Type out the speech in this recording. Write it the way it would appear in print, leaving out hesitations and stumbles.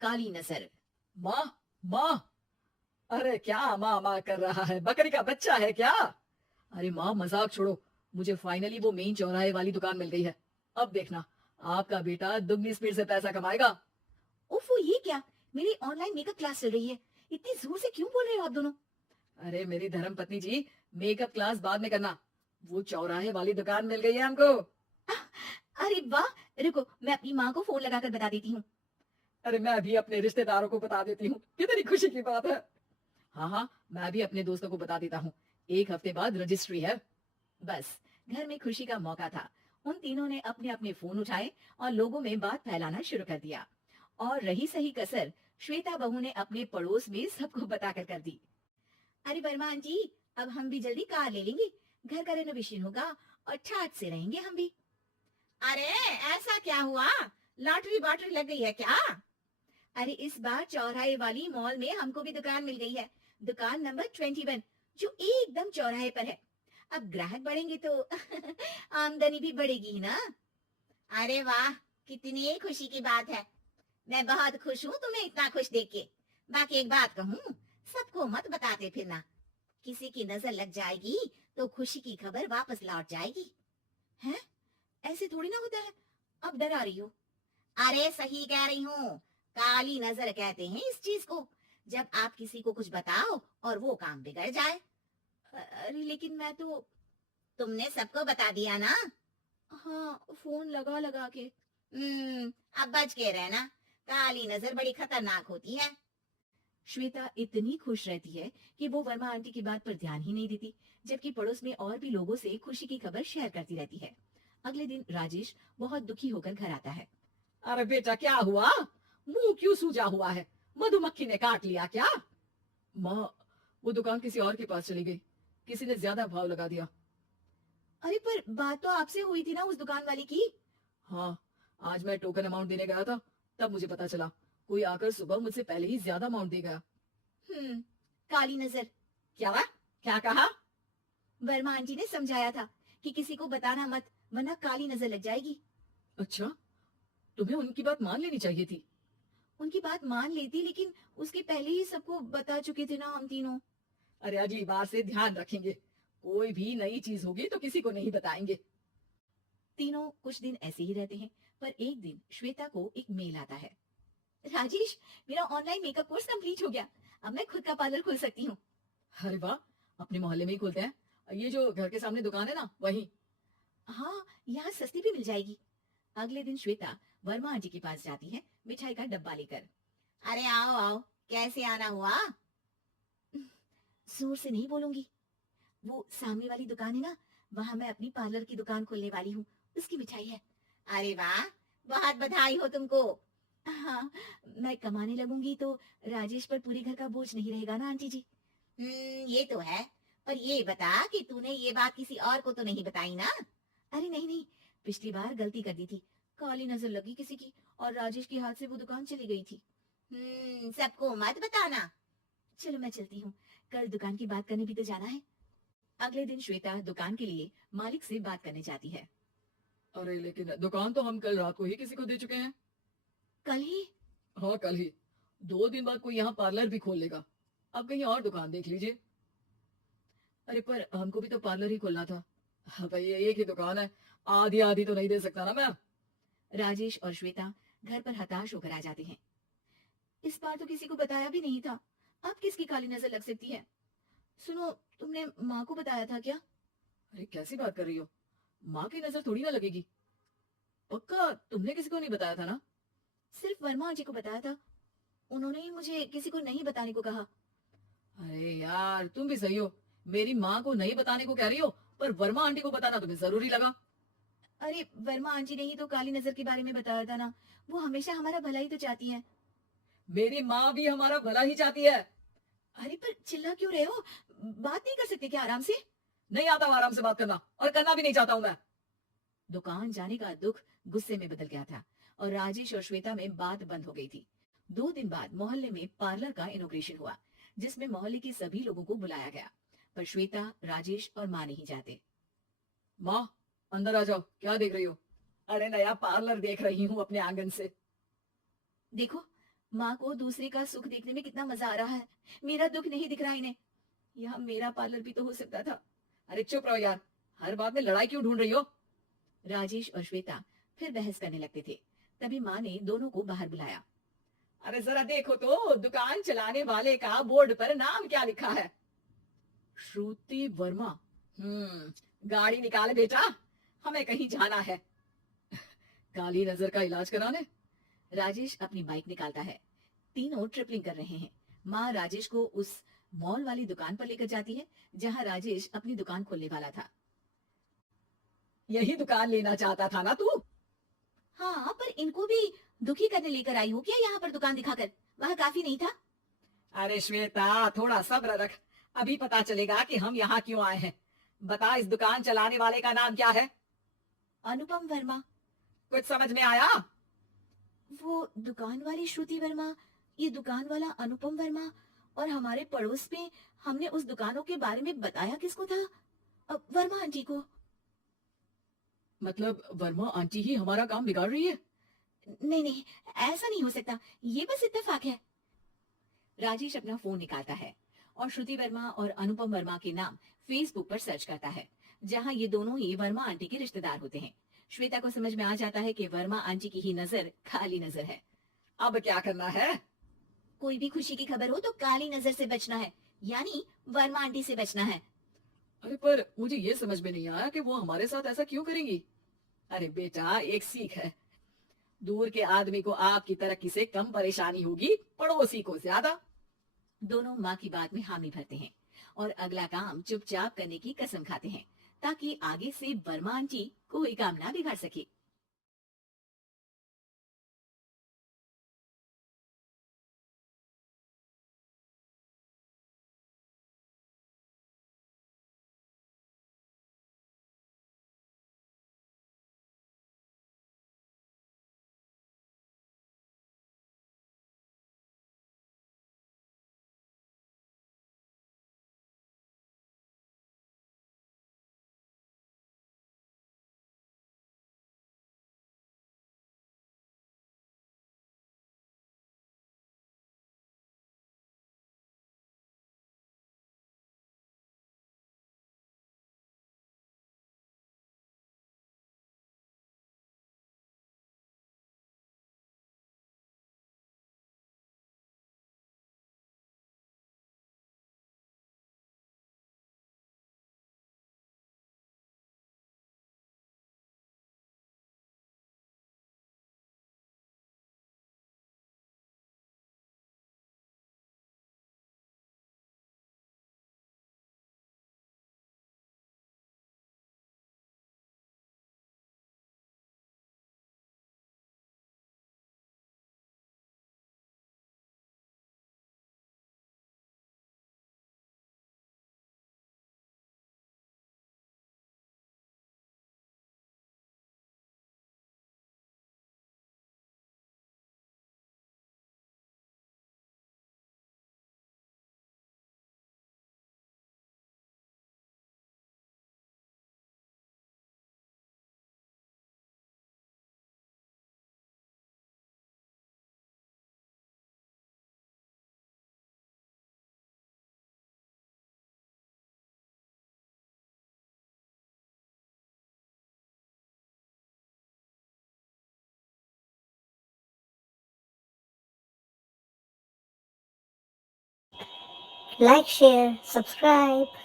काली नजर। माँ, माँ, अरे क्या माँ माँ कर रहा है? बकरी का बच्चा है क्या? अरे माँ, मजाक छोड़ो। मुझे फाइनली वो मेन चौराहे वाली दुकान मिल गई है। अब देखना, आपका बेटा दुगनी स्पीड से पैसा कमाएगा। उफ, ये क्या? मेरी ऑनलाइन मेकअप क्लास चल रही है। इतनी जोर से क्यों बोल रहे हो आप दोनों? अरे मेरी धर्म पत्नी जी, मेकअप क्लास बाद में करना। वो चौराहे वाली दुकान मिल गई है हमको। आह, अरे वाह! रुको, मैं अपनी माँ को फोन लगाकर बता देती हूँ। अरे मैं भी अपने रिश्तेदारों को बता देती हूँ, कितनी खुशी की बात है। हाँ हाँ, मैं भी अपने दोस्तों को बता देता हूँ। 1 हफ्ते बाद रजिस्ट्री है। बस, घर में खुशी का मौका था। उन तीनों ने अपने अपने फोन उठाए और लोगों में बात फैलाना शुरू कर दिया। और रही सही कसर श्वेता बहू ने अपने पड़ोस में सबको बताकर कर दी। अरे वर्मा आंटी, अब हम भी जल्दी कार ले लेंगे। घर का रेनोवेशन होगा और ठाट से रहेंगे हम भी। अरे, ऐसा क्या हुआ? लॉटरी बॉटरी लग गई है क्या? अरे, इस बार चौराहे वाली मॉल में हमको भी दुकान मिल गई है। दुकान नंबर 21, जो एकदम चौराहे पर है। अब ग्राहक बढ़ेंगे तो आमदनी भी बढ़ेगी ही ना। अरे वाह, कितनी खुशी की बात है। मैं बहुत खुश हूँ तुम्हें इतना खुश देख के। बाकी एक बात कहूँ, सबको मत बताते फिरना। किसी की नजर लग जाएगी तो खुशी की खबर वापस लौट जाएगी। हैं? ऐसे थोड़ी ना होता है। अब डरा रही हो। अरे सही कह रही हूँ। काली नजर कहते हैं इस चीज को, जब आप किसी को कुछ बताओ और वो काम बिगड़ जाए। अरे लेकिन मैं तो। तुमने सबको बता दिया ना? हाँ, फोन लगा लगा के। अब बच के रहना। काली नजर बड़ी खतरनाक होती है। श्वेता इतनी खुश रहती है कि वो वर्मा आंटी की बात पर ध्यान ही नहीं देती, जबकि पड़ोस में और भी लोगों से खुशी की खबर शेयर करती रहती है। अगले दिन राजेश बहुत दुखी होकर घर आता है। अरे बेटा, क्या हुआ? मुंह क्यों सूजा हुआ है? मधुमक्खी ने काट लिया क्या? माँ, वो दुकान किसी और के पास चली गई। किसी ने ज्यादा भाव लगा दिया। अरे पर बात तो आपसे हुई थी ना उस दुकान वाली की। हाँ, आज मैं टोकन अमाउंट देने गया था, तब मुझे पता चला। कोई आकर सुबह मुझसे पहले ही ज्यादा अमाउंट दे गया। हम्म, काली नजर। क्या? क्या कहा? वर्मा आंटी ने समझाया था कि किसी को बताना मत, वरना काली नजर लग जाएगी। अच्छा, तुम्हें उनकी बात मान लेनी चाहिए थी। उनकी बात मान लेती, लेकिन उसके पहले ही सबको बता चुके थे ना हम तीनों। अरे अगली बार से ध्यान रखेंगे। कोई भी नई चीज होगी तो किसी को नहीं बताएंगे। तीनों कुछ दिन ऐसे ही रहते हैं, पर एक दिन श्वेता को एक मेल आता है। राजेश, मेरा ऑनलाइन मेकअप कोर्स कंप्लीट हो गया। अब मैं खुद का पार्लर खोल सकती हूँ। अरे वाह, अपने मोहल्ले में ही खोलते हैं। ये जो घर के सामने दुकान है ना, वही। हाँ, यहाँ सस्ती भी मिल जाएगी। अगले दिन श्वेता वर्मा आंटी के पास जाती है, मिठाई का डब्बा लेकर। अरे आओ आओ, कैसे आना हुआ? जोर से नहीं बोलूंगी। वो सामने वाली दुकान है ना, वहां मैं अपनी पार्लर की दुकान खोलने वाली हूँ। उसकी मिठाई है। अरे वाह, बहुत बधाई हो तुमको। हाँ, मैं कमाने लगूंगी तो राजेश पर पूरे घर का बोझ नहीं रहेगा ना आंटी जी। ये तो है। पर ये बता कि तूने ये बात किसी और को तो नहीं बताई ना? अरे नहीं नहीं, पिछली बार गलती कर दी थी। काली नजर लगी किसी की और राजेश के हाथ से वो दुकान चली गई थी। सबको मत बताना। चलो मैं चलती हूँ, कल दुकान की बात करने भी तो जाना है। अगले दिन श्वेता दुकान के लिए मालिक से बात करने जाती है। अरे लेकिन दुकान तो हम कल रात को ही किसी को दे चुके हैं। कल ही? हाँ, कल ही। 2 दिन बाद कोई यहाँ पार्लर भी खोल लेगा। अब कहीं और दुकान देख लीजिए। अरे पर हमको भी तो पार्लर ही खोलना था। हाँ भाई, ये एक ही दुकान है। आधी आधी तो नहीं दे सकता ना मैं। राजेश और श्वेता घर पर हताश होकर आ जाते हैं। इस बार तो किसी को बताया भी नहीं था। अब किसकी काली नजर लग सकती है? सुनो, तुमने माँ को बताया था क्या? अरे कैसी बात कर रही हो? माँ की नजर थोड़ी ना लगेगी। पक्का तुमने किसी को नहीं बताया था ना? सिर्फ वर्मा जी को बताया था। उन्होंने ही मुझे किसी को नहीं बताने को कहा। अरे यार, तुम भी सही हो। मेरी माँ को नहीं बताने को कह रही हो, पर वर्मा आंटी को बताना तुम्हें जरूरी लगा। अरे वर्मा आंटी ने ही तो काली नजर के बारे में बताया था ना। वो हमेशा हमारा भला ही तो चाहती हैं। मेरी माँ भी हमारा भला ही चाहती है। अरे पर चिल्ला क्यों रहे हो? बात नहीं कर सकते क्या आराम से? नहीं आता हूँ आराम से बात करना, और करना भी नहीं चाहता हूँ मैं। दुकान जाने का दुख गुस्से में बदल गया था और राजेश और श्वेता में बात बंद हो गई थी। 2 दिन बाद मोहल्ले में पार्लर का इनोग्रेशन हुआ, जिसमें मोहल्ले के सभी लोगों को बुलाया गया, पर श्वेता, राजेश और माँ नहीं जाते। माँ, अंदर आ जाओ, क्या देख रही हो? अरे नया पार्लर देख रही हूँ अपने आंगन से। देखो, माँ को दूसरे का सुख देखने में कितना मजा आ रहा है, मेरा दुख नहीं दिख रहा इन्हें। यह मेरा पार्लर भी तो हो सकता था। अरे चुप रहो यार, हर बात में लड़ाई क्यों ढूंढ रही हो? राजेश और श्वेता फिर बहस करने लगते थे। तभी माँ ने दोनों को बाहर बुलाया। अरे जरा देखो तो दुकान चलाने वाले का बोर्ड पर नाम क्या लिखा है? श्रुति वर्मा। गाड़ी निकाल बेटा, हमें कहीं जाना है। काली नजर का इलाज कराने। राजेश अपनी बाइक निकालता है। तीनों ट्रिपलिंग कर रहे हैं। माँ राजेश को उस मॉल वाली दुकान पर लेकर जाती है जहाँ राजेश अपनी दुकान खोलने वाला था। यही दुकान लेना चाहता था ना तू? हाँ, पर इनको भी दुखी करने लेकर आई हो क्या यहाँ पर दुकान दिखाकर? वह काफी नहीं था? अरे श्वेता, थोड़ा सब्र रख, अभी पता चलेगा कि हम यहाँ क्यों आए हैं। बता, इस दुकान चलाने वाले का नाम क्या है? अनुपम वर्मा। कुछ समझ में आया? वो दुकान वाली श्रुति वर्मा, ये दुकान वाला अनुपम वर्मा, और हमारे पड़ोस में हमने उस दुकानों के बारे में बताया किसको था? वर्मा आंटी को। मतलब वर्मा आंटी ही हमारा काम बिगाड़ रही है? नहीं नहीं, ऐसा नहीं हो सकता, ये बस इत्तेफाक है। राजेश अपना फोन निकालता है और श्रुति वर्मा और अनुपम वर्मा के नाम फेसबुक पर सर्च करता है, जहां ये दोनों ही वर्मा आंटी के रिश्तेदार होते हैं। श्वेता को समझ में आ जाता है कि वर्मा आंटी की ही नजर काली नजर है। अब क्या करना है? कोई भी खुशी की खबर हो तो काली नजर से बचना है, यानी वर्मा आंटी से बचना है। अरे पर मुझे ये समझ में नहीं आया कि वो हमारे साथ ऐसा क्यों करेंगी। अरे बेटा, एक सीख है, दूर के आदमी को आपकी तरक्की से कम परेशानी होगी, पड़ोसी को ज्यादा। दोनों माँ की बात में हामी भरते हैं और अगला काम चुपचाप करने की कसम खाते हैं, ताकि आगे से वर्मा आंटी कोई काम ना बिगाड़ सके। Like, share, subscribe.